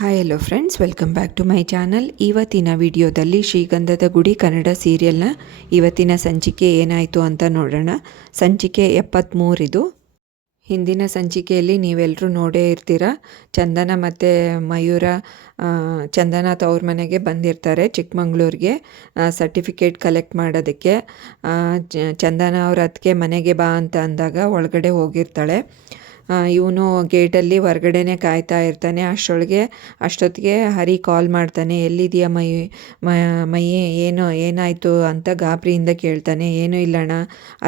Hi hello friends, welcome back to my channel. ಇವತ್ತಿನ ವಿಡಿಯೋದಲ್ಲಿ ಶ್ರೀಗಂಧದ ಗುಡಿ ಕನ್ನಡ ಸೀರಿಯಲ್ನ ಇವತ್ತಿನ ಸಂಚಿಕೆ ಏನಾಯಿತು ಅಂತ ನೋಡೋಣ. ಸಂಚಿಕೆ 73 ಇದು. ಹಿಂದಿನ ಸಂಚಿಕೆಯಲ್ಲಿ ನೀವೆಲ್ಲರೂ ನೋಡೇ ಇರ್ತೀರ. ಚಂದನ ಮತ್ತು ಮಯೂರ ಚಂದನ ತವ್ರ ಮನೆಗೆ ಬಂದಿರ್ತಾರೆ ಚಿಕ್ಕಮಂಗ್ಳೂರಿಗೆ ಸರ್ಟಿಫಿಕೇಟ್ ಕಲೆಕ್ಟ್ ಮಾಡೋದಕ್ಕೆ. ಚಂದನ ಅವ್ರ ಅದಕ್ಕೆ ಮನೆಗೆ ಬಾ ಅಂತ ಅಂದಾಗ ಒಳಗಡೆ ಹೋಗಿರ್ತಾಳೆ. ಇವನು ಗೇಟಲ್ಲಿ ಹೊರ್ಗಡೆನೇ ಕಾಯ್ತಾ ಇರ್ತಾನೆ. ಅಷ್ಟೊತ್ತಿಗೆ ಹರಿ ಕಾಲ್ ಮಾಡ್ತಾನೆ, ಎಲ್ಲಿದೆಯಾ ಮೈ ಏನಾಯಿತು ಅಂತ ಗಾಬರಿಯಿಂದ ಕೇಳ್ತಾನೆ. ಏನೂ ಇಲ್ಲಣ್ಣ,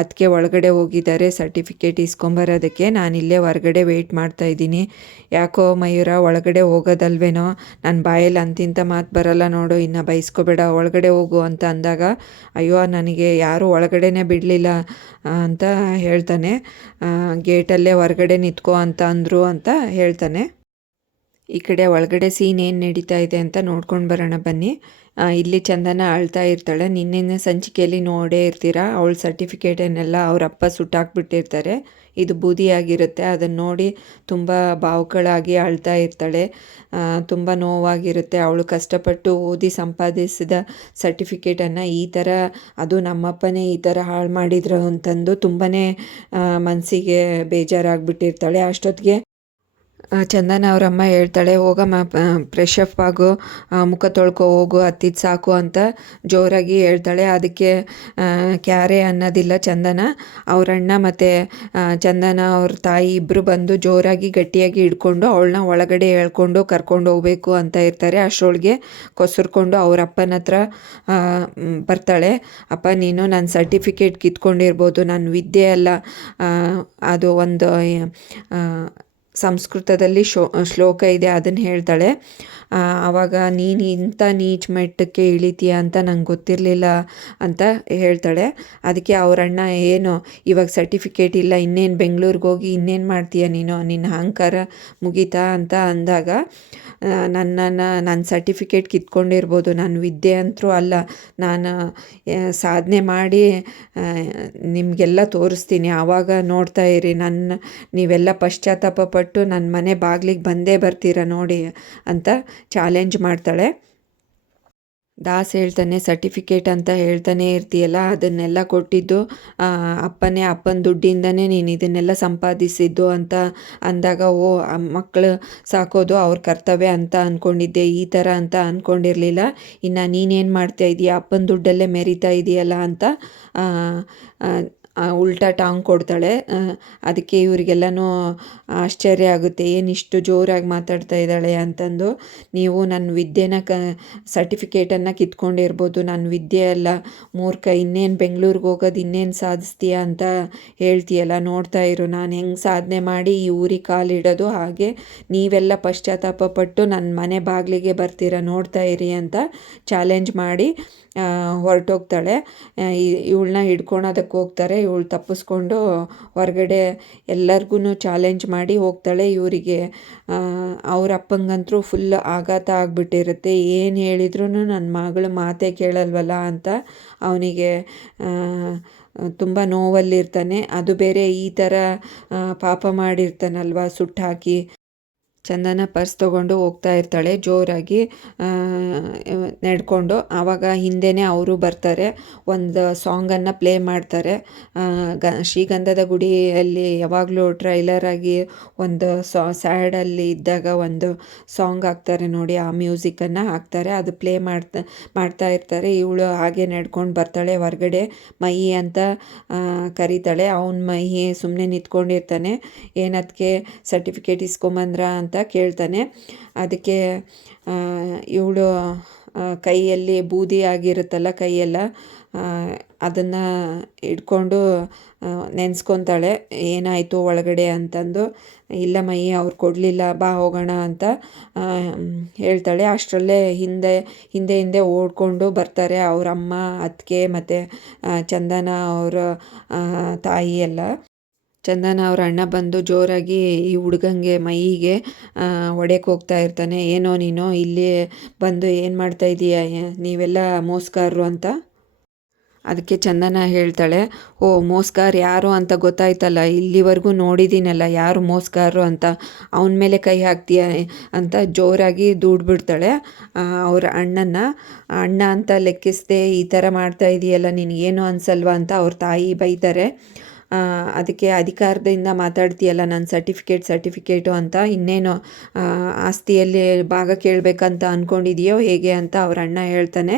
ಅದಕ್ಕೆ ಒಳಗಡೆ ಹೋಗಿದ್ದಾರೆ ಸರ್ಟಿಫಿಕೇಟ್ ಇಸ್ಕೊಂಬರೋದಕ್ಕೆ, ನಾನಿಲ್ಲೇ ಹೊರ್ಗಡೆ ವೆಯ್ಟ್ ಮಾಡ್ತಾಯಿದ್ದೀನಿ. ಯಾಕೋ ಮಯೂರ, ಒಳಗಡೆ ಹೋಗೋದಲ್ವೇನೋ, ನನ್ನ ಬಾಯಲ್ಲಿ ಅಂತಿಂತ ಮಾತು ಬರಲ್ಲ ನೋಡು, ಇನ್ನು ಬೈಸ್ಕೋಬೇಡ, ಒಳಗಡೆ ಹೋಗು ಅಂತ ಅಂದಾಗ, ಅಯ್ಯೋ ನನಗೆ ಯಾರೂ ಒಳಗಡೆನೇ ಬಿಡಲಿಲ್ಲ ಅಂತ ಹೇಳ್ತಾನೆ. ಗೇಟಲ್ಲೇ ಹೊರಗಡೆ ನಿಂತ್ಕೋ ಅಂತ ಅಂದರು ಅಂತ ಹೇಳ್ತಾನೆ. ಈ ಕಡೆ ಒಳಗಡೆ ಸೀನ್ ಏನು ನಡೀತಾ ಇದೆ ಅಂತ ನೋಡ್ಕೊಂಡು ಬರೋಣ ಬನ್ನಿ. ಇಲ್ಲಿ ಚಂದನ ಅಳ್ತಾ ಇರ್ತಾಳೆ. ನಿನ್ನೆ ಸಂಚಿಕೆಯಲ್ಲಿ ನೋಡೇ ಇರ್ತೀರ, ಅವಳ ಸರ್ಟಿಫಿಕೇಟನ್ನೆಲ್ಲ ಅವರಪ್ಪ ಸುಟ್ಟಾಕ್ಬಿಟ್ಟಿರ್ತಾರೆ. ಇದು ಬೂದಿಯಾಗಿರುತ್ತೆ. ಅದನ್ನು ನೋಡಿ ತುಂಬ ಭಾವುಕಳಾಗಿ ಅಳ್ತಾ ಇರ್ತಾಳೆ. ತುಂಬ ನೋವಾಗಿರುತ್ತೆ. ಅವಳು ಕಷ್ಟಪಟ್ಟು ಓದಿ ಸಂಪಾದಿಸಿದ ಸರ್ಟಿಫಿಕೇಟನ್ನು ಈ ಥರ, ಅದು ನಮ್ಮಪ್ಪನೇ ಈ ಥರ ಹಾಳು ಮಾಡಿದ್ರು ಅಂತಂದು ತುಂಬಾ ಮನಸ್ಸಿಗೆ ಬೇಜಾರಾಗಿಬಿಟ್ಟಿರ್ತಾಳೆ. ಅಷ್ಟೊತ್ತಿಗೆ ಚಂದನ ಅವರಮ್ಮ ಹೇಳ್ತಾಳೆ, ಹೋಗಮ್ಮ ಫ್ರೆಶ್ ಅಪ್ ಆಗು, ಮುಖ ತೊಳ್ಕೊ ಹೋಗು, ಹತ್ತಿದ್ದು ಸಾಕು ಅಂತ ಜೋರಾಗಿ ಹೇಳ್ತಾಳೆ. ಅದಕ್ಕೆ ಕ್ಯಾರೆ ಅನ್ನೋದಿಲ್ಲ ಚಂದನ. ಅವರಣ್ಣ ಮತ್ತು ಚಂದನ ಅವ್ರ ತಾಯಿ ಇಬ್ಬರು ಬಂದು ಜೋರಾಗಿ ಗಟ್ಟಿಯಾಗಿ ಹಿಡ್ಕೊಂಡು ಅವಳನ್ನ ಒಳಗಡೆ ಹೇಳ್ಕೊಂಡು ಕರ್ಕೊಂಡು ಹೋಗಬೇಕು ಅಂತ ಇರ್ತಾರೆ. ಅಷ್ಟರೊಳಗೆ ಕೊಸರ್ಕೊಂಡು ಅವ್ರ ಅಪ್ಪನ ಹತ್ರ ಬರ್ತಾಳೆ. ಅಪ್ಪ, ನೀನು ನನ್ನ ಸರ್ಟಿಫಿಕೇಟ್ ಕಿತ್ಕೊಂಡಿರ್ಬೋದು, ನನ್ನ ವಿದ್ಯೆ ಅಲ್ಲ, ಅದು ಒಂದು ಸಂಸ್ಕೃತದಲ್ಲಿ ಶ್ಲೋಕ ಇದೆ, ಅದನ್ನು ಹೇಳ್ತಾಳೆ. ಆವಾಗ ನೀನು ಇಂಥ ನೀಚ್ ಮಟ್ಟಕ್ಕೆ ಇಳಿತೀಯ ಅಂತ ನಂಗೆ ಗೊತ್ತಿರಲಿಲ್ಲ ಅಂತ ಹೇಳ್ತಾಳೆ. ಅದಕ್ಕೆ ಅವರಣ್ಣ, ಏನು ಇವಾಗ ಸರ್ಟಿಫಿಕೇಟ್ ಇಲ್ಲ, ಇನ್ನೇನು ಬೆಂಗಳೂರಿಗೆ ಹೋಗಿ ಇನ್ನೇನು ಮಾಡ್ತೀಯ ನೀನು, ನಿನ್ನ ಅಹಂಕಾರ ಮುಗೀತಾ ಅಂತ ಅಂದಾಗ, ನನ್ನ ಸರ್ಟಿಫಿಕೇಟ್ ಕಿತ್ಕೊಂಡಿರ್ಬೋದು, ನಾನು ವಿದ್ಯೆ ಅಂತರೂ ಅಲ್ಲ, ನಾನು ಸಾಧನೆ ಮಾಡಿ ನಿಮಗೆಲ್ಲ ತೋರಿಸ್ತೀನಿ, ಆವಾಗ ನೋಡ್ತಾ ಇರಿ, ನೀವೆಲ್ಲ ಪಶ್ಚಾತ್ತಾಪ ಪಟ್ಟು ನನ್ನ ಮನೆ ಬಾಗಿಲಿಗೆ ಬಂದೇ ಬರ್ತೀರ ನೋಡಿ ಅಂತ ಚಾಲೆಂಜ್ ಮಾಡ್ತಾಳೆ. ದಾಸ್ ಹೇಳ್ತಾನೆ, ಸರ್ಟಿಫಿಕೇಟ್ ಅಂತ ಹೇಳ್ತಾನೆ ಇರ್ತೀಯಲ್ಲ, ಅದನ್ನೆಲ್ಲ ಕೊಟ್ಟಿದ್ದು ಅಪ್ಪನ ದುಡ್ಡಿಂದನೇ ನೀನು ಇದನ್ನೆಲ್ಲ ಸಂಪಾದಿಸಿದ್ದು ಅಂತ ಅಂದಾಗ, ಓ, ಮಕ್ಕಳು ಸಾಕೋದು ಅವ್ರ ಕರ್ತವ್ಯ ಅಂತ ಅಂದ್ಕೊಂಡಿದ್ದೆ, ಈ ಥರ ಅಂತ ಅಂದ್ಕೊಂಡಿರಲಿಲ್ಲ. ಇನ್ನು ನೀನೇನು ಮಾಡ್ತಾ ಇದೀಯ, ಅಪ್ಪನ ದುಡ್ಡಲ್ಲೇ ಮೆರಿತಾ ಇದೆಯಲ್ಲ ಅಂತ ಉಲ್ಟಾ ಟಾಂಗ್ ಕೊಡ್ತಾಳೆ. ಅದಕ್ಕೆ ಇವರಿಗೆಲ್ಲನೂ ಆಶ್ಚರ್ಯ ಆಗುತ್ತೆ, ಏನಿಷ್ಟು ಜೋರಾಗಿ ಮಾತಾಡ್ತಾ ಇದ್ದಾಳೆ ಅಂತಂದು. ನೀವು ನನ್ನ ವಿದ್ಯೆನ ಸರ್ಟಿಫಿಕೇಟನ್ನು ಕಿತ್ಕೊಂಡಿರ್ಬೋದು, ನನ್ನ ವಿದ್ಯೆ ಅಲ್ಲ ಮೂರ್ಖ, ಇನ್ನೇನು ಬೆಂಗಳೂರಿಗೆ ಹೋಗೋದು, ಇನ್ನೇನು ಸಾಧಿಸ್ತೀಯ ಅಂತ ಹೇಳ್ತೀಯಲ್ಲ, ನೋಡ್ತಾ ಇರು ನಾನು ಹೆಂಗೆ ಸಾಧನೆ ಮಾಡಿ ಈ ಊರಿಗೆ ಕಾಲಿಡೋದು, ಹಾಗೆ ನೀವೆಲ್ಲ ಪಶ್ಚಾತ್ತಾಪ ಪಟ್ಟು ನನ್ನ ಮನೆ ಬಾಗಿಲಿಗೆ ಬರ್ತೀರ, ನೋಡ್ತಾ ಇರಿ ಅಂತ ಚಾಲೆಂಜ್ ಮಾಡಿ ಹೊರಟೋಗ್ತಾಳೆ. ಇವಳನ್ನ ಹಿಡ್ಕೊಳೋದಕ್ಕೆ ಹೋಗ್ತಾರೆ. ಇವಳು ತಪ್ಪಿಸ್ಕೊಂಡು ಹೊರಗಡೆ ಎಲ್ಲರಿಗೂ ಚಾಲೆಂಜ್ ಮಾಡಿ ಹೋಗ್ತಾಳೆ. ಇವರಿಗೆ ಅವ್ರ ಅಪ್ಪಂಗಂತೂ ಫುಲ್ ಆಘಾತ ಆಗಿಬಿಟ್ಟಿರುತ್ತೆ. ಏನು ಹೇಳಿದ್ರು ನನ್ನ ಮಗಳು ಮಾತೇ ಕೇಳಲ್ವಲ್ಲ ಅಂತ ಅವನಿಗೆ ತುಂಬ ನೋವಲ್ಲಿರ್ತಾನೆ. ಅದು ಬೇರೆ ಈ ಥರ ಪಾಪ ಮಾಡಿರ್ತಾನಲ್ವ, ಸುಟ್ಟಾಕಿ. ಚಂದನ ಪರ್ಸ್ ತೊಗೊಂಡು ಹೋಗ್ತಾ ಇರ್ತಾಳೆ ಜೋರಾಗಿ ನಡ್ಕೊಂಡು. ಆವಾಗ ಹಿಂದೆನೇ ಅವರು ಬರ್ತಾರೆ, ಒಂದು ಸಾಂಗನ್ನು ಪ್ಲೇ ಮಾಡ್ತಾರೆ. ಶ್ರೀಗಂಧದ ಗುಡಿಯಲ್ಲಿ ಯಾವಾಗಲೂ ಟ್ರೈಲರಾಗಿ ಒಂದು ಸ್ಯಾಡಲ್ಲಿ ಇದ್ದಾಗ ಒಂದು ಸಾಂಗ್ ಹಾಕ್ತಾರೆ ನೋಡಿ, ಆ ಮ್ಯೂಸಿಕನ್ನು ಹಾಕ್ತಾರೆ, ಅದು ಪ್ಲೇ ಮಾಡ್ತಾ ಇರ್ತಾರೆ. ಇವಳು ಹಾಗೆ ನಡ್ಕೊಂಡು ಬರ್ತಾಳೆ. ಹೊರಗಡೆ ಮಹಿ ಅಂತ ಕರೀತಾಳೆ. ಅವನ ಮಹಿ ಸುಮ್ಮನೆ ನಿಂತ್ಕೊಂಡಿರ್ತಾನೆ. ಏನದಕ್ಕೆ ಸರ್ಟಿಫಿಕೇಟ್ ಇಸ್ಕೊಂಬಂದ್ರ ಅಂತ ಕೇಳ್ತಾನೆ. ಅದಕ್ಕೆ ಇವಳು ಕೈಯಲ್ಲಿ ಬೂದಿ ಆಗಿರುತ್ತಲ್ಲ ಕೈಯೆಲ್ಲ, ಅದನ್ನು ಇಟ್ಕೊಂಡು ನೆನೆಸ್ಕೊತಾಳೆ, ಏನಾಯಿತು ಒಳಗಡೆ ಅಂತಂದು. ಇಲ್ಲ ಮೈ, ಅವ್ರು ಕೊಡಲಿಲ್ಲ, ಬಾ ಹೋಗೋಣ ಅಂತ ಹೇಳ್ತಾಳೆ. ಅಷ್ಟರಲ್ಲೇ ಹಿಂದೆ ಓಡ್ಕೊಂಡು ಬರ್ತಾರೆ ಅವ್ರ ಅಮ್ಮ, ಅತ್ತಿಗೆ ಮತ್ತು ಚಂದನ ಅವರ ತಾಯಿ ಎಲ್ಲ. ಚಂದನ ಅವ್ರ ಅಣ್ಣ ಬಂದು ಜೋರಾಗಿ ಈ ಹುಡುಗಂಗೆ ಮೈಗೆ ಹೊಡೆಯಕ್ಕೆ ಹೋಗ್ತಾ ಇರ್ತಾನೆ. ಏನೋ ನೀನು ಇಲ್ಲಿ ಬಂದು ಏನು ಮಾಡ್ತಾ ಇದೀಯ, ನೀವೆಲ್ಲ ಮೋಸ್ಗಾರರು ಅಂತ. ಅದಕ್ಕೆ ಚಂದನ ಹೇಳ್ತಾಳೆ, ಓ ಮೋಸ್ಗಾರ್ ಯಾರು ಅಂತ ಗೊತ್ತಾಯ್ತಲ್ಲ, ಇಲ್ಲಿವರೆಗೂ ನೋಡಿದ್ದೀನಲ್ಲ ಯಾರು ಮೋಸ್ಗಾರರು ಅಂತ, ಅವನ ಮೇಲೆ ಕೈ ಹಾಕ್ತೀಯ ಅಂತ ಜೋರಾಗಿ ದೂಡ್ಬಿಡ್ತಾಳೆ ಅವ್ರ ಅಣ್ಣ ಅಂತ ಲೆಕ್ಕಿಸದೆ ಈ ಥರ ಮಾಡ್ತಾ ಇದೆಯಲ್ಲ ನಿನಗೇನು ಅನ್ಸಲ್ವಾ ಅಂತ ಅವ್ರ ತಾಯಿ ಬೈತಾರೆ. ಅದಕ್ಕೆ ಅಧಿಕಾರದಿಂದ ಮಾತಾಡ್ತೀಯಲ್ಲ, ನನ್ನ ಸರ್ಟಿಫಿಕೇಟು ಅಂತ, ಇನ್ನೇನು ಆಸ್ತಿಯಲ್ಲಿ ಭಾಗ ಕೇಳಬೇಕಂತ ಅಂದ್ಕೊಂಡಿದೆಯೋ ಹೇಗೆ ಅಂತ ಅವ್ರ ಅಣ್ಣ ಹೇಳ್ತಾನೆ.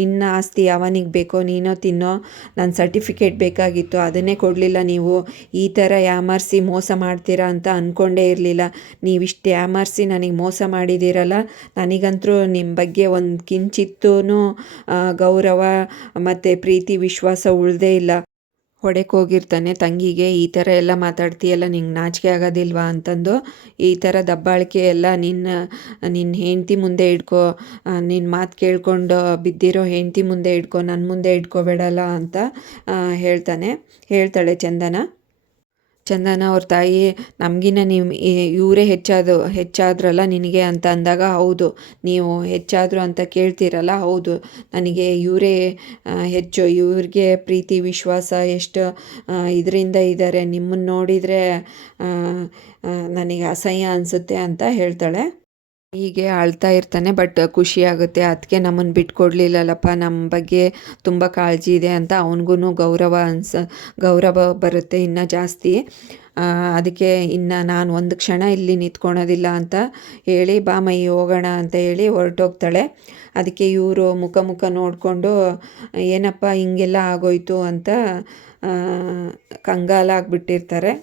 ನಿನ್ನ ಆಸ್ತಿ ಯಾವನಿಗೆ ಬೇಕೋ ನೀನೋ ತಿನ್ನೋ, ನನ್ನ ಸರ್ಟಿಫಿಕೇಟ್ ಬೇಕಾಗಿತ್ತು ಅದನ್ನೇ ಕೊಡಲಿಲ್ಲ ನೀವು, ಈ ಥರ ಯಾಮಾರಿಸಿ ಮೋಸ ಮಾಡ್ತೀರಾ ಅಂತ ಅಂದ್ಕೊಂಡೇ ಇರಲಿಲ್ಲ, ನೀವಿಷ್ಟು ಯಾಮಾರಿಸಿ ನನಗೆ ಮೋಸ ಮಾಡಿದ್ದೀರಲ್ಲ, ನನಗಂತೂ ನಿಮ್ಮ ಬಗ್ಗೆ ಒಂದು ಕಿಂಚಿತ್ತೂ ಗೌರವ ಮತ್ತು ಪ್ರೀತಿ ವಿಶ್ವಾಸ ಉಳಿದೇ ಇಲ್ಲ. ಹೋಗಿರ್ತಾನೆ ತಂಗಿಗೆ, ಈ ಥರ ಎಲ್ಲ ಮಾತಾಡ್ತೀಯಲ್ಲ ನಿಂಗೆ ನಾಚಿಕೆ ಆಗೋದಿಲ್ವಾ ಅಂತಂದು, ಈ ಥರ ದಬ್ಬಾಳಿಕೆ ಎಲ್ಲ ನಿನ್ನ ಹೆಂಡ್ತಿ ಮುಂದೆ ಇಟ್ಕೋ, ನಿನ್ನ ಮಾತು ಕೇಳ್ಕೊಂಡು ಬಿದ್ದಿರೋ ಹೆಂಡ್ತಿ ಮುಂದೆ ಇಟ್ಕೋ, ನನ್ನ ಮುಂದೆ ಇಟ್ಕೋಬೇಡಲ್ಲ ಅಂತ ಹೇಳ್ತಾಳೆ ಚಂದನ ಅವ್ರ ತಾಯಿ, ನಮಗಿನ್ನ ಇವರೇ ಹೆಚ್ಚಾದ್ರಲ್ಲ ನಿನಗೆ ಅಂತ ಅಂದಾಗ, ಹೌದು ನೀವು ಹೆಚ್ಚಾದರು ಅಂತ ಕೇಳ್ತೀರಲ್ಲ, ಹೌದು ನನಗೆ ಇವರೇ ಹೆಚ್ಚು, ಇವ್ರಿಗೆ ಪ್ರೀತಿ ವಿಶ್ವಾಸ ಎಷ್ಟು ಇದರಿಂದ ಇದ್ದಾರೆ, ನಿಮ್ಮನ್ನು ನೋಡಿದರೆ ನನಗೆ ಅಸಹ್ಯ ಅನಿಸುತ್ತೆ ಅಂತ ಹೇಳ್ತಾಳೆ. ಹೀಗೆ ಅಳ್ತಾ ಇರ್ತಾನೆ. ಬಟ್ ಖುಷಿ ಆಗುತ್ತೆ, ಅದಕ್ಕೆ ನಮ್ಮನ್ನು ಬಿಟ್ಕೊಡ್ಲಿಲ್ಲಲ್ಲಪ್ಪ, ನಮ್ಮ ಬಗ್ಗೆ ತುಂಬ ಕಾಳಜಿ ಇದೆ ಅಂತ ಅವನಿಗೂ ಗೌರವ ಬರುತ್ತೆ ಇನ್ನೂ ಜಾಸ್ತಿ. ಅದಕ್ಕೆ ಇನ್ನು ನಾನು ಒಂದು ಕ್ಷಣ ಇಲ್ಲಿ ನಿಂತ್ಕೊಳೋದಿಲ್ಲ ಅಂತ ಹೇಳಿ, ಬಾ ಮೈ ಹೋಗೋಣ ಅಂತ ಹೇಳಿ ಹೊರಟೋಗ್ತಾಳೆ. ಅದಕ್ಕೆ ಇವರು ಮುಖ ನೋಡಿಕೊಂಡು ಏನಪ್ಪ ಹಿಂಗೆಲ್ಲ ಆಗೋಯ್ತು ಅಂತ ಕಂಗಾಲಾಗ್ಬಿಟ್ಟಿರ್ತಾರೆ.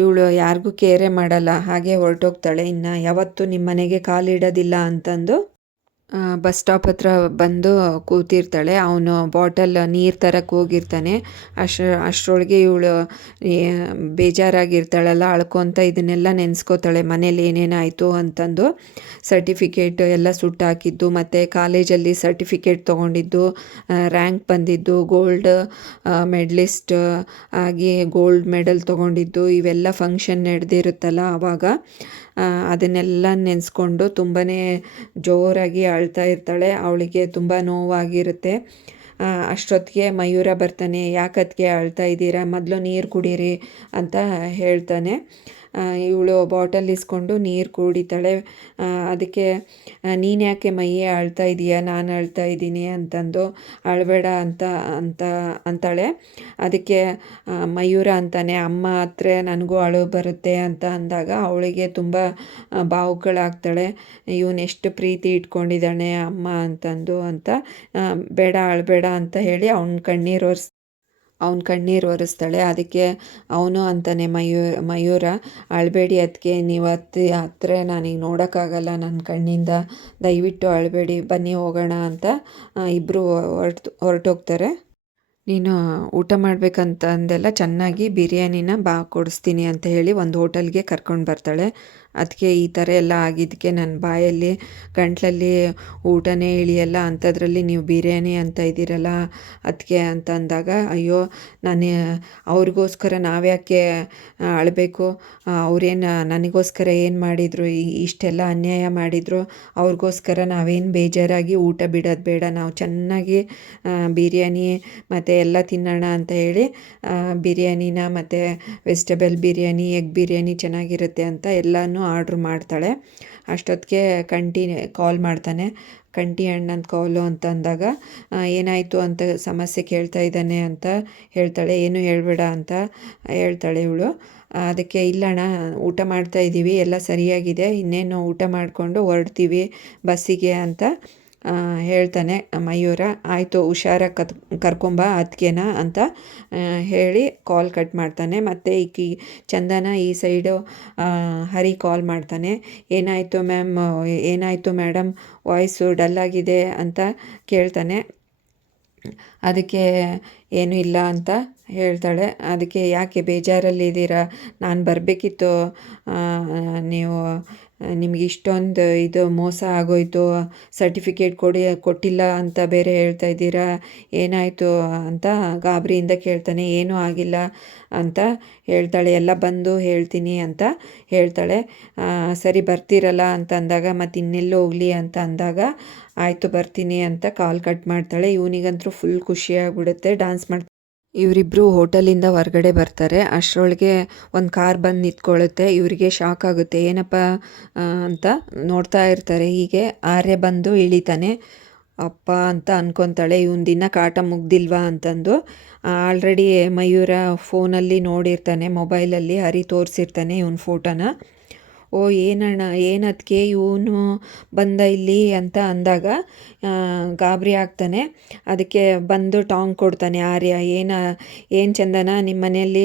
ಇವಳು ಯಾರಿಗೂ ಕೇರೆ ಮಾಡಲ್ಲ, ಹಾಗೆ ಹೊರಟೋಗ್ತಾಳೆ. ಇನ್ನು ಯಾವತ್ತೂ ನಿಮ್ಮ ಮನೆಗೆ ಕಾಲಿಡೋದಿಲ್ಲ ಅಂತಂದು ಬಸ್ ಸ್ಟಾಪ್ ಹತ್ರ ಬಂದು ಕೂತಿರ್ತಾಳೆ. ಅವನು ಬಾಟಲ್ ನೀರು ತರಕ್ಕೆ ಹೋಗಿರ್ತಾನೆ. ಅಷ್ಟರೊಳಗೆ ಇವಳು ಬೇಜಾರಾಗಿರ್ತಾಳಲ್ಲ, ಅಳ್ಕೊತ ಇದನ್ನೆಲ್ಲ ನೆನೆಸ್ಕೋತಾಳೆ, ಮನೇಲಿ ಏನೇನಾಯಿತು ಅಂತಂದು. ಸರ್ಟಿಫಿಕೇಟ್ ಎಲ್ಲ ಸುಟ್ಟಾಕಿದ್ದು, ಮತ್ತು ಕಾಲೇಜಲ್ಲಿ ಸರ್ಟಿಫಿಕೇಟ್ ತೊಗೊಂಡಿದ್ದು, ರ್ಯಾಂಕ್ ಬಂದಿದ್ದು, ಗೋಲ್ಡ್ ಮೆಡಲಿಸ್ಟ್ ಆಗಿ ಗೋಲ್ಡ್ ಮೆಡಲ್ ತೊಗೊಂಡಿದ್ದು, ಇವೆಲ್ಲ ಫಂಕ್ಷನ್ ನಡೆದಿರುತ್ತಲ್ಲ ಆವಾಗ ಅದನ್ನೆಲ್ಲ ನೆನೆಸ್ಕೊಂಡು ತುಂಬಾ ಜೋರಾಗಿ ಅಳ್ತಾ ಇರ್ತಾಳೆ. ಅವಳಿಗೆ ತುಂಬ ನೋವಾಗಿರುತ್ತೆ. ಅಷ್ಟೊತ್ತಿಗೆ ಮಯೂರ ಬರ್ತಾನೆ. ಯಾಕದಕ್ಕೆ ಅಳ್ತಾ ಇದ್ದೀರಾ, ಮೊದಲು ನೀರು ಕುಡೀರಿ ಅಂತ ಹೇಳ್ತಾನೆ. ಇವಳು ಬಾಟಲ್ ಇಸ್ಕೊಂಡು ನೀರು ಕುಡಿತಾಳೆ. ಅದಕ್ಕೆ ನೀನು ಯಾಕೆ ಮೈಯೇ ಅಳ್ತಾ ಇದೀಯಾ, ನಾನು ಅಳ್ತಾ ಇದ್ದೀನಿ ಅಂತಂದು, ಅಳಬೇಡ ಅಂತಾಳೆ. ಅದಕ್ಕೆ ಮಯೂರ ಅಂತಾನೆ, ಅಮ್ಮ ಹತ್ರ ನನಗೂ ಅಳು ಬರುತ್ತೆ ಅಂತ ಅಂದಾಗ ಅವಳಿಗೆ ತುಂಬ ಭಾವುಕಳಾಗ್ತಾಳೆ. ಇವನೆಷ್ಟು ಪ್ರೀತಿ ಇಟ್ಕೊಂಡಿದ್ದಾನೆ ಅಮ್ಮ ಅಂತಂದು ಅಂತ, ಬೇಡ ಅಳಬೇಡ ಅಂತ ಹೇಳಿ ಅವನ ಕಣ್ಣೀರು ಒರೆಸ್ತಾಳೆ. ಅದಕ್ಕೆ ಅವನು ಅಂತಾನೆ ಮಯೂರ ಅಳಬೇಡಿ ಅದಕ್ಕೆ, ನೀವು ಹತ್ರ ನನಗೆ ನೋಡೋಕ್ಕಾಗಲ್ಲ ನನ್ನ ಕಣ್ಣಿಂದ, ದಯವಿಟ್ಟು ಅಳಬೇಡಿ, ಬನ್ನಿ ಹೋಗೋಣ ಅಂತ ಇಬ್ಬರು ಹೊರಟೋಗ್ತಾರೆ. ನೀನು ಊಟ ಮಾಡಬೇಕಂತ ಅಂದೆಲ್ಲ, ಚೆನ್ನಾಗಿ ಬಿರಿಯಾನಿನ ಕೊಡಿಸ್ತೀನಿ ಅಂತ ಹೇಳಿ ಒಂದು ಹೋಟೆಲ್ಗೆ ಕರ್ಕೊಂಡು ಬರ್ತಾಳೆ. ಅದಕ್ಕೆ ಈ ಥರ ಎಲ್ಲ ಆಗಿದ್ದಕ್ಕೆ ನನ್ನ ಬಾಯಲ್ಲಿ ಗಂಟ್ಲಲ್ಲಿ ಊಟನೇ ಇಳಿಯಲ್ಲ, ಅಂಥದ್ರಲ್ಲಿ ನೀವು ಬಿರಿಯಾನಿ ಅಂತ ಇದ್ದೀರಲ್ಲ ಅದಕ್ಕೆ ಅಂತ ಅಂದಾಗ, ಅಯ್ಯೋ ನಾನು ಅವ್ರಿಗೋಸ್ಕರ ನಾವ್ಯಾಕೆ ಅಳಬೇಕು, ಅವ್ರೇನು ನನಗೋಸ್ಕರ ಏನು ಮಾಡಿದರು, ಇಷ್ಟೆಲ್ಲ ಅನ್ಯಾಯ ಮಾಡಿದರು, ಅವ್ರಿಗೋಸ್ಕರ ನಾವೇನು ಬೇಜಾರಾಗಿ ಊಟ ಬಿಡೋದು ಬೇಡ, ನಾವು ಚೆನ್ನಾಗಿ ಬಿರಿಯಾನಿ ಮತ್ತು ಎಲ್ಲ ತಿನ್ನೋಣ ಅಂತ ಹೇಳಿ ಬಿರಿಯಾನಿನ ಮತ್ತು ವೆಜಿಟೇಬಲ್ ಬಿರಿಯಾನಿ, ಎಗ್ ಬಿರಿಯಾನಿ ಚೆನ್ನಾಗಿರುತ್ತೆ ಅಂತ ಎಲ್ಲನೂ ಆರ್ಡ್ರ್ ಮಾಡ್ತಾಳೆ. ಅಷ್ಟೊತ್ತಿಗೆ ಕಾಲ್ ಮಾಡ್ತಾನೆ. ಕಂಟಿ ಅಣ್ಣನ ಕಾಲು ಅಂತ ಅಂದಾಗ, ಏನಾಯಿತು ಅಂತ ಸಮಸ್ಯೆ ಕೇಳ್ತಾ ಇದ್ದಾನೆ ಅಂತ ಹೇಳ್ತಾಳೆ. ಏನು ಹೇಳಬೇಡ ಅಂತ ಹೇಳ್ತಾಳೆ ಇವಳು. ಅದಕ್ಕೆ ಇಲ್ಲಣ್ಣ, ಊಟ ಮಾಡ್ತಾ ಇದ್ದೀವಿ, ಎಲ್ಲ ಸರಿಯಾಗಿದೆ, ಇನ್ನೇನು ಊಟ ಮಾಡಿಕೊಂಡು ಹೊರಡ್ತೀವಿ ಬಸ್ಸಿಗೆ ಅಂತ ಹೇಳ್ತಾನೆ ಮಯೂರ. ಆಯಿತು ಹುಷಾರಾಗಿ ಕರ್ಕೊಂಬ ಅದಕ್ಕೇನ ಅಂತ ಹೇಳಿ ಕಾಲ್ ಕಟ್ ಮಾಡ್ತಾನೆ. ಮತ್ತು ಚಂದನ ಈ ಸೈಡು ಹರಿ ಕಾಲ್ ಮಾಡ್ತಾನೆ. ಏನಾಯಿತು ಮೇಡಮ್, ವಾಯ್ಸು ಡಲ್ಲಾಗಿದೆ ಅಂತ ಕೇಳ್ತಾನೆ. ಅದಕ್ಕೆ ಏನೂ ಇಲ್ಲ ಅಂತ ಹೇಳ್ತಾಳೆ. ಅದಕ್ಕೆ ಯಾಕೆ ಬೇಜಾರಲ್ಲಿದ್ದೀರಾ, ನಾನು ಬರಬೇಕಿತ್ತು, ನೀವು ನಿಮಗೆ ಇಷ್ಟೊಂದು ಇದು ಮೋಸ ಆಗೋಯ್ತು, ಸರ್ಟಿಫಿಕೇಟ್ ಕೊಟ್ಟಿಲ್ಲ ಅಂತ ಬೇರೆ ಹೇಳ್ತಾ ಇದ್ದೀರಾ, ಏನಾಯಿತು ಅಂತ ಗಾಬರಿಯಿಂದ ಕೇಳ್ತಾನೆ. ಏನೂ ಆಗಿಲ್ಲ ಅಂತ ಹೇಳ್ತಾಳೆ. ಎಲ್ಲ ಬಂದು ಹೇಳ್ತೀನಿ ಅಂತ ಹೇಳ್ತಾಳೆ. ಸರಿ ಬರ್ತೀರಲ್ಲ ಅಂತ ಅಂದಾಗ, ಮತ್ತು ಇನ್ನೆಲ್ಲೋ ಹೋಗಲಿ ಅಂತ ಅಂದಾಗ, ಆಯಿತು ಬರ್ತೀನಿ ಅಂತ ಕಾಲ್ ಕಟ್ ಮಾಡ್ತಾಳೆ. ಇವನಿಗಂತೂ ಫುಲ್ ಖುಷಿಯಾಗ್ಬಿಡುತ್ತೆ. ಡ್ಯಾನ್ಸ್ ಮಾಡ್ತಾ ಇವರಿಬ್ಬರು ಹೋಟೆಲಿಂದ ಹೊರಗಡೆ ಬರ್ತಾರೆ. ಅಷ್ಟರೊಳಗೆ ಒಂದು ಕಾರ್ ಬಂದು ನಿಂತ್ಕೊಳ್ಳುತ್ತೆ. ಇವರಿಗೆ ಶಾಕ್ ಆಗುತ್ತೆ. ಏನಪ್ಪ ಅಂತ ನೋಡ್ತಾ ಇರ್ತಾರೆ. ಹೀಗೆ ಆರ್ಯ ಬಂದು ಇಳಿತಾನೆ. ಅಪ್ಪ ಅಂತ ಅನ್ಕೊತಾಳೆ, ಇವನ್ ದಿನ ಕಾಟ ಮುಗ್ದಿಲ್ವಾ ಅಂತಂದು. ಆಲ್ರೆಡಿ ಮಯೂರ ಫೋನಲ್ಲಿ ನೋಡಿರ್ತಾನೆ, ಮೊಬೈಲಲ್ಲಿ ಹರಿ ತೋರಿಸಿರ್ತಾನೆ ಇವನ ಫೋಟೋನ. ಓ ಏನಣ್ಣ ಏನದಕ್ಕೆ ಇವನು ಬಂದ ಇಲ್ಲಿ ಅಂತ ಅಂದಾಗ ಗಾಬರಿ ಆಗ್ತಾನೆ. ಅದಕ್ಕೆ ಬಂದು ಟಾಂಗ್ ಕೊಡ್ತಾನೆ ಆರ್ಯ. ಏನು ಚಂದನ, ನಿಮ್ಮ ಮನೆಯಲ್ಲಿ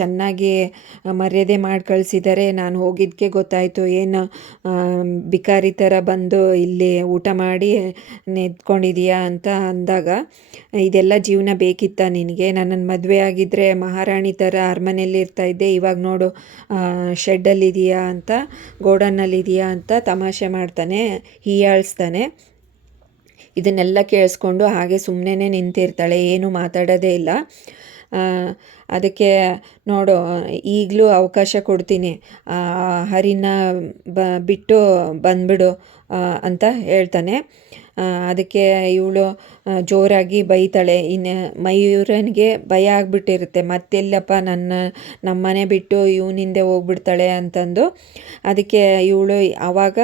ಚೆನ್ನಾಗಿ ಮರ್ಯಾದೆ ಮಾಡಿ ಕಳಿಸಿದ್ದಾರೆ, ನಾನು ಹೋಗಿದ್ದಕ್ಕೆ ಗೊತ್ತಾಯಿತು. ಏನು ಬಿಕಾರಿ ಥರ ಬಂದು ಇಲ್ಲಿ ಊಟ ಮಾಡಿ ನಿಂತ್ಕೊಂಡಿದೀಯಾ ಅಂತ ಅಂದಾಗ, ಇದೆಲ್ಲ ಜೀವನ ಬೇಕಿತ್ತ ನಿನಗೆ? ನನ್ನನ್ನು ಮದುವೆ ಆಗಿದ್ದರೆ ಮಹಾರಾಣಿ ಥರ ಅರಮನೆಯಲ್ಲಿ ಇರ್ತಾಯಿದ್ದೆ, ಇವಾಗ ನೋಡು ಶೆಡ್ಡಲ್ಲಿದೆಯಾ ಅಂತ, ಗೋಡನ್ನಲ್ಲಿದೆಯಾ ಅಂತ ತಮಾಷೆ ಮಾಡ್ತಾನೆ, ಹೀಯಾಳಿಸ್ತಾನೆ. ಇದನ್ನೆಲ್ಲ ಕೇಳಿಸ್ಕೊಂಡು ಹಾಗೆ ಸುಮ್ಮನೆ ನಿಂತಿರ್ತಾಳೆ, ಏನೂ ಮಾತಾಡೋದೇ ಇಲ್ಲ. ಅದಕ್ಕೆ ನೋಡು ಈಗಲೂ ಅವಕಾಶ ಕೊಡ್ತೀನಿ, ಹರಿನ ಬಿಟ್ಟು ಬಂದ್ಬಿಡು ಅಂತ ಹೇಳ್ತಾನೆ. ಅದಕ್ಕೆ ಇವಳು ಜೋರಾಗಿ ಬೈತಾಳೆ. ಇನ್ನು ಮಯೂರನಿಗೆ ಭಯ ಆಗಿಬಿಟ್ಟಿರುತ್ತೆ, ಮತ್ತೆಲ್ಲಪ್ಪ ನಮ್ಮನೆ ಬಿಟ್ಟು ಇವನಿಂದೆ ಹೋಗ್ಬಿಡ್ತಾಳೆ ಅಂತಂದು. ಅದಕ್ಕೆ ಇವಳು ಆವಾಗ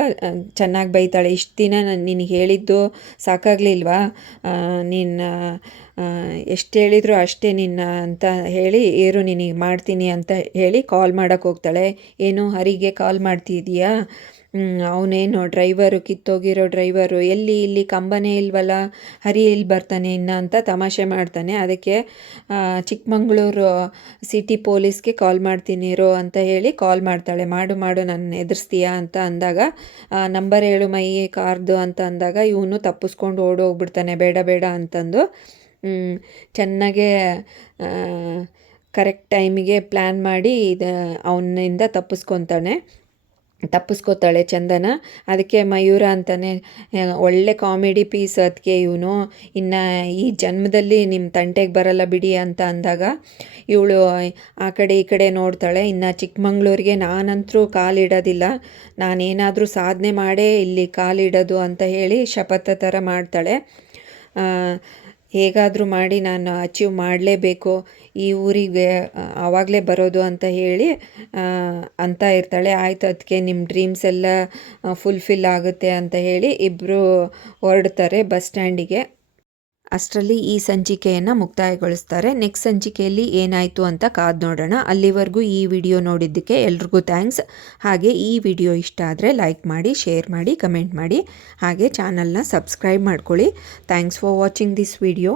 ಚೆನ್ನಾಗಿ ಬೈತಾಳೆ. ಇಷ್ಟು ದಿನ ನಿನಗೆ ಹೇಳಿದ್ದು ಸಾಕಾಗಲಿಲ್ವಾ, ನೀನು ಎಷ್ಟು ಹೇಳಿದ್ರು ಅಷ್ಟೇ ನಿನ್ನ ಅಂತ ಹೇಳಿ, ಏರು ನಿನಗೆ ಮಾಡ್ತೀನಿ ಅಂತ ಹೇಳಿ ಕಾಲ್ ಮಾಡೋಕ್ಕೆ ಹೋಗ್ತಾಳೆ. ಏನು ಹರಿಗೆ ಕಾಲ್ ಮಾಡ್ತಿದ್ದೀಯಾ? ಅವನೇನು ಡ್ರೈವರು, ಕಿತ್ತೋಗಿರೋ ಡ್ರೈವರು, ಇಲ್ಲಿ ಕಂಬನೇ ಇಲ್ವಲ್ಲ, ಹರಿ ಎಲ್ಲಿ ಬರ್ತಾನೆ ಇನ್ನು ಅಂತ ತಮಾಷೆ ಮಾಡ್ತಾನೆ. ಅದಕ್ಕೆ ಚಿಕ್ಕಮಂಗ್ಳೂರು ಸಿಟಿ ಪೊಲೀಸ್ಗೆ ಕಾಲ್ ಮಾಡ್ತೀನಿ ಇರೋ ಅಂತ ಹೇಳಿ ಕಾಲ್ ಮಾಡ್ತಾಳೆ. ಮಾಡು ನನ್ನ ಎದುರಿಸ್ತೀಯಾ ಅಂತ ಅಂದಾಗ, ನಂಬರ್ ಹೇಳು ಮೈ ಕಾರ್ದು ಅಂತ ಅಂದಾಗ ಇವನು ತಪ್ಪಿಸ್ಕೊಂಡು ಓಡೋಗ್ಬಿಡ್ತಾನೆ, ಬೇಡ ಅಂತಂದು. ಚೆನ್ನಾಗೇ ಕರೆಕ್ಟ್ ಟೈಮಿಗೆ ಪ್ಲ್ಯಾನ್ ಮಾಡಿ ಅವನಿಂದ ತಪ್ಪಿಸ್ಕೋತಾಳೆ ಚಂದನ. ಅದಕ್ಕೆ ಮಯೂರ ಅಂತಾನೆ, ಒಳ್ಳೆ ಕಾಮಿಡಿ ಪೀಸ್ ಅದಕ್ಕೆ ಇವನು, ಇನ್ನು ಈ ಜನ್ಮದಲ್ಲಿ ನಿಮ್ಮ ತಂಟೆಗೆ ಬರಲ್ಲ ಬಿಡಿ ಅಂತ ಅಂದಾಗ ಇವಳು ಆ ಕಡೆ ಈ ಕಡೆ ನೋಡ್ತಾಳೆ. ಇನ್ನು ಚಿಕ್ಕಮಂಗ್ಳೂರಿಗೆ ನಾನಂತರೂ ಕಾಲಿಡೋದಿಲ್ಲ, ನಾನೇನಾದರೂ ಸಾಧನೆ ಮಾಡೇ ಇಲ್ಲಿ ಕಾಲಿಡೋದು ಅಂತ ಹೇಳಿ ಶಪಥ ಥರ ಮಾಡ್ತಾಳೆ. ಹೇಗಾದರೂ ಮಾಡಿ ನಾನು ಅಚೀವ್ ಮಾಡಲೇಬೇಕು, ಈ ಊರಿಗೆ ಆವಾಗಲೇ ಬರೋದು ಅಂತ ಹೇಳಿ ಅಂತ ಇರ್ತಾಳೆ. ಆಯಿತು ಅದಕ್ಕೆ ನಿಮ್ಮ ಡ್ರೀಮ್ಸ್ ಎಲ್ಲ ಫುಲ್ಫಿಲ್ ಆಗುತ್ತೆ ಅಂತ ಹೇಳಿ ಇಬ್ಬರು ಹೊರಡ್ತಾರೆ ಬಸ್ ಸ್ಟ್ಯಾಂಡಿಗೆ. ಅಷ್ಟರಲ್ಲಿ ಈ ಸಂಚಿಕೆಯನ್ನು ಮುಕ್ತಾಯಗೊಳಿಸ್ತಾರೆ. ನೆಕ್ಸ್ಟ್ ಸಂಚಿಕೆಯಲ್ಲಿ ಏನಾಯಿತು ಅಂತ ಕಾದು ನೋಡೋಣ. ಅಲ್ಲಿವರೆಗೂ ಈ ವಿಡಿಯೋ ನೋಡಿದ್ದಕ್ಕೆ ಎಲ್ರಿಗೂ ಥ್ಯಾಂಕ್ಸ್. ಹಾಗೆ ಈ ವಿಡಿಯೋ ಇಷ್ಟ ಆದರೆ ಲೈಕ್ ಮಾಡಿ, ಶೇರ್ ಮಾಡಿ, ಕಮೆಂಟ್ ಮಾಡಿ, ಹಾಗೆ ಚಾನಲ್ನ ಸಬ್ಸ್ಕ್ರೈಬ್ ಮಾಡ್ಕೊಳ್ಳಿ. Thanks for watching this video.